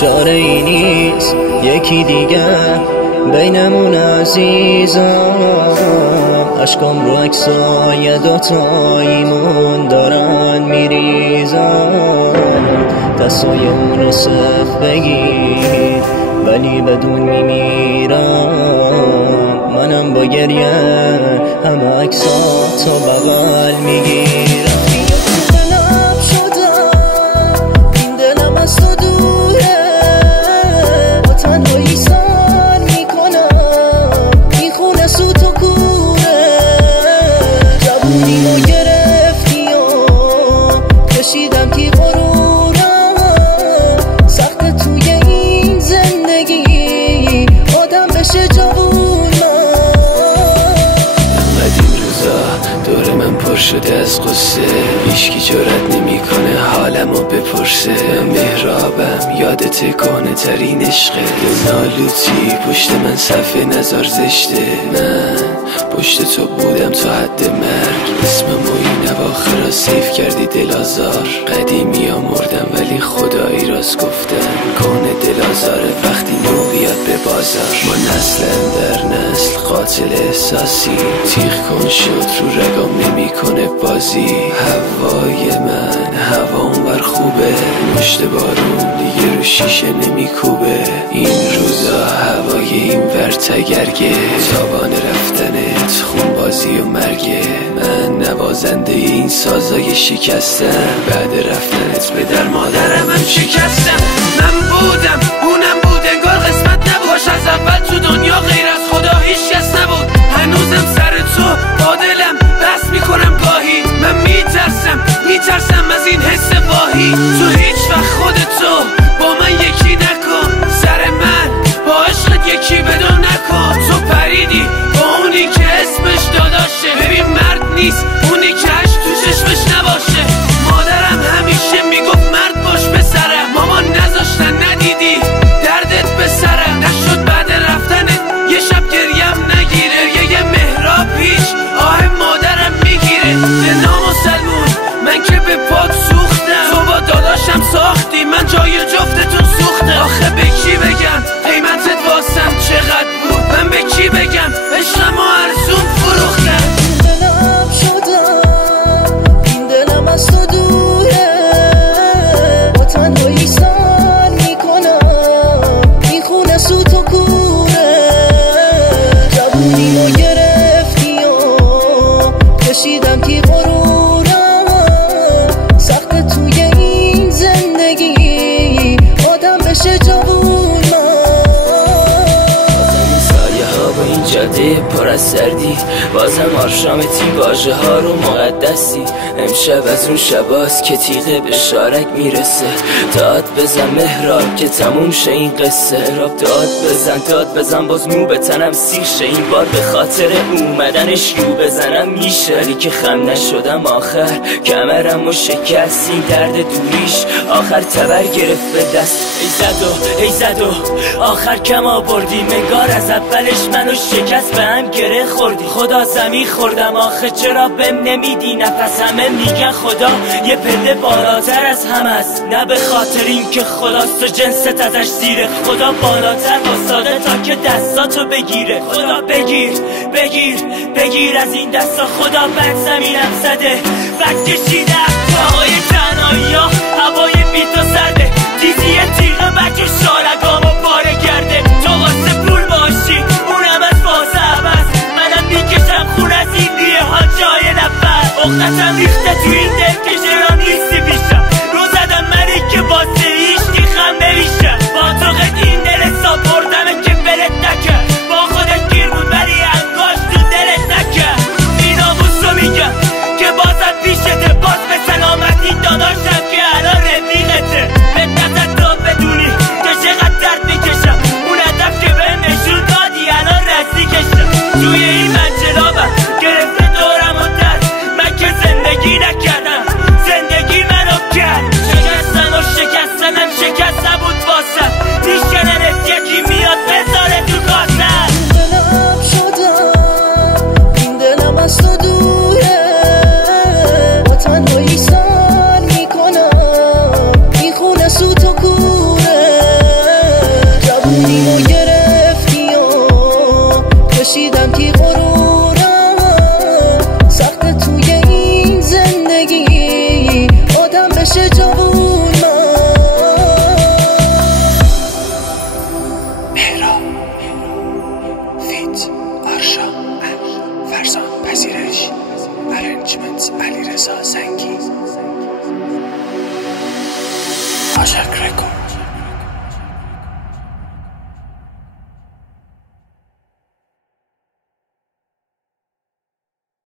چاره ای نیست یکی دیگر بینمون عزیزم. اشکام رو عکسای دوتاییمون دارن میریزن. دستای اونو سخت بگیر ولی بدون میمیرم. منم با گریه همه عکساتو بغل میگیرم. شده از قصه هیچکی جرأت نمیکنه حالمو بپرسه. مهرابم یادت کهنه ترین عشقه. نالوتی پشت من صفحه نظر زشته. من پشت تو بودم تا حد مرگ. اسممو این اواخر سیف کردی دل آزار. قدیمی ها مردم ولی خدایی راست گفتن. کهنه دل آزاره وقتی نوعیت به بازار. ما نسلم در نسل قاتل احساسی. تیغ کن شد رو رگام نمیکنه بازی. هوای من هوا اونور خوبه. مشت بارون دیگه رو شیشه نمیکوبه. این روزا هوای این ور تگرگه. تابان رفتنت خون بازی و مرگه. من نوازنده این سازای شکستم. بعد رفتنت به در مادرم هم شکستم. من بودم اونم بود انگار قسمت نبود. باش از اول تو دنیا غیر از خدا هیچ کس نبود. هنوزم سر تو با دلم بس میکنم گاهی. من میترسم از این حس واهی. تو هیچ وقت خودتو با من یکی نکن. سر من با عشقت یکی بدون نکن. تو پریدی با اونی که اسمش داداشه. ببین مرد نیست اونی که عشق تو چشمش نباشه. مادرم همیشه میگفت مرد باش پسرم. مامان نذاشتن ندیدی دردت به سرم. نشد بعد رفتنت یه شب گریم نگیره. یه مهراب هیچ آه مادرم میگیره. نامسلمون من که به پاک سوختم. تو با داداشم ساختی من جای جفتتون سوختم. آخه به کی بگم قیمتت واسم چقدر بود. من به کی بگم عشقمو ارزون فروختم. دلم شدم این دلم از تو دوره. با تنهایی سر میکنم این خونه سوت و کوره. جوونی رو گرفتی و کشیدم کی غرورم. سخت توی این زندگی آدم بشه جوون. جاده پر از سردی بازم آرشامتی واژه ها رو مقدسی. امشب از اون شباست که تیغه به شارک میرسه. داد بزن مهراب که تموم شه این قصه. راب داد بزن باز مو به تنم سیر شه. این بار به خاطر اومدنش رو بزنم میشه. ولی که خم نشدم آخر کمرم و شکست. این درد دوریش آخر تبر گرفت به دست. ای زدو آخر کم آوردی. منگار از اولش منو شکست به هم گره خوردی. خدا زمین خوردم آخه چرا بهم نمیدی نفس. همه میگن خدا یه پله بالاتر از هم است. نه به خاطر این که خداست و جنست ازش زیره. خدا بالاتر واساده تا که دستاتو بگیره. خدا بگیر از این دستا. خدا بد زمینم زده بد کشیده. هوای تنهایی ها هوای بیت و سرده. تیزی تیغه بک و شارگامو پاره کرده. تو واسه پول باشی اونم از واسه عوض. منم میکشم خون از این دیه ها جای نفر. اختتم ریخته تو این دل که جرام نیستی پیشم. رو زدم منی که واسه هیچکی خم نمیشم. با تو قد این دل حساب بردمه که بلت نکرد. با خودت گیر بود ولی انگاش تو دلت نکرد. این آموز رو میگم که بازت پیشته باز به سلامتی عاشق رکورد.